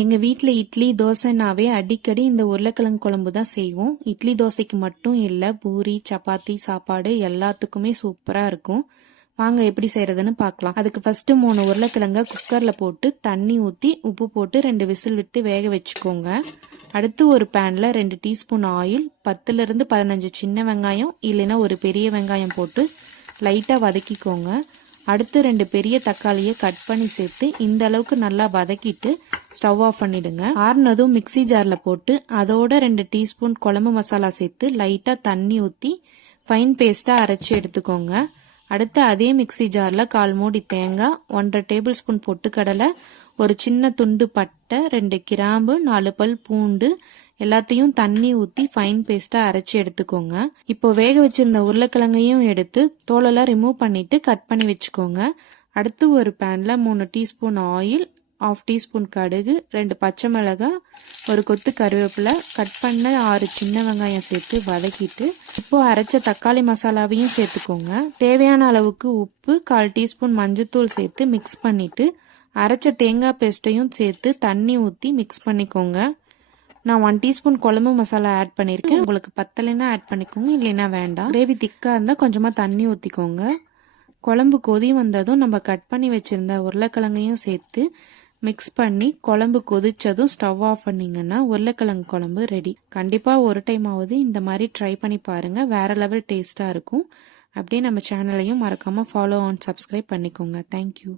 எங்கள் வீட்டில் இட்லி தோசைனாவே அடிக்கடி இந்த உருளைக்கிழங்கு குழம்பு தான் செய்வோம். இட்லி தோசைக்கு மட்டும் இல்லை பூரி சப்பாத்தி சாப்பாடு எல்லாத்துக்குமே சூப்பராக இருக்கும். வாங்க எப்படி செய்கிறதுன்னு பார்க்கலாம். அதுக்கு ஃபஸ்ட்டு மூணு உருளைக்கிழங்க குக்கரில் போட்டு தண்ணி ஊற்றி உப்பு போட்டு ரெண்டு விசில் விட்டு வேக வச்சுக்கோங்க. அடுத்து ஒரு பேனில் ரெண்டு டீஸ்பூன் ஆயில் பத்துலேருந்து பதினஞ்சு சின்ன வெங்காயம் இல்லைன்னா ஒரு பெரிய வெங்காயம் போட்டு லைட்டாக வதக்கிக்கோங்க. அடுத்து ரெண்டு பெரிய தக்காளியை கட் பண்ணி சேர்த்து இந்த அளவுக்கு நல்லா வதக்கிட்டு ஸ்டவ் ஆஃப் பண்ணிடுங்க. ஆறுனதும் மிக்ஸி ஜாரில் போட்டு அதோட ரெண்டு டீஸ்பூன் குழம்பு மசாலா சேர்த்து லைட்டாக தண்ணி ஊற்றி ஃபைன் பேஸ்ட்டாக அரைச்சி எடுத்துக்கோங்க. அடுத்து அதே மிக்ஸி ஜாரில் கால் மூடி தேங்காய் ஒன்றரை டேபிள் ஸ்பூன் பொட்டுக்கடலை ஒரு சின்ன துண்டு பட்டை ரெண்டு கிராம்பு நாலு பல் பூண்டு எல்லாத்தையும் தண்ணி ஊற்றி ஃபைன் பேஸ்ட்டாக அரைச்சி எடுத்துக்கோங்க. இப்போ வேக வச்சிருந்த உருளைக்கிழங்கையும் எடுத்து தோலெல்லாம் ரிமூவ் பண்ணிட்டு கட் பண்ணி வச்சுக்கோங்க. அடுத்து ஒரு பேனில் மூணு டீஸ்பூன் ஆயில் ஆஃப் டீஸ்பூன் கடுகு ரெண்டு பச்சை மிளகாய் ஒரு கொத்து கருவேப்பிலை கட் பண்ண ஆறு சின்ன வெங்காயம் சேர்த்து வதக்கிட்டு இப்போது அரைச்ச தக்காளி மசாலாவையும் சேர்த்துக்கோங்க. தேவையான அளவுக்கு உப்பு கால் டீஸ்பூன் மஞ்சத்தூள் சேர்த்து மிக்ஸ் பண்ணிவிட்டு அரைச்ச தேங்காய் பேஸ்ட்டையும் சேர்த்து தண்ணி ஊற்றி மிக்ஸ் பண்ணிக்கோங்க. நான் ஒன் டீஸ்பூன் குழம்பு மசாலா ஆட் பண்ணியிருக்கேன் உங்களுக்கு பத்தலைன்னா ஆட் பண்ணிக்கோங்க இல்லைன்னா வேண்டாம். கிரேவி திக்காக இருந்தால் கொஞ்சமாக தண்ணி ஊற்றிக்கோங்க குழம்பு கொதி வந்ததும் நம்ம கட் பண்ணி வச்சுருந்த உருளைக்கிழங்கையும் சேர்த்து மிக்ஸ் பண்ணி குழம்பு கொதிச்சதும் ஸ்டவ் ஆஃப் பண்ணிங்கன்னா உருளைக்கிழங்கு குழம்பு ரெடி கண்டிப்பாக ஒரு டைம் ஆகுது இந்த மாதிரி ட்ரை பண்ணி பாருங்கள் வேறு லெவல் டேஸ்ட்டாக இருக்கும். அப்படியே நம்ம சேனலையும் மறக்காமல் ஃபாலோ ஆன் சப்ஸ்கிரைப் பண்ணிக்கோங்க. Thank you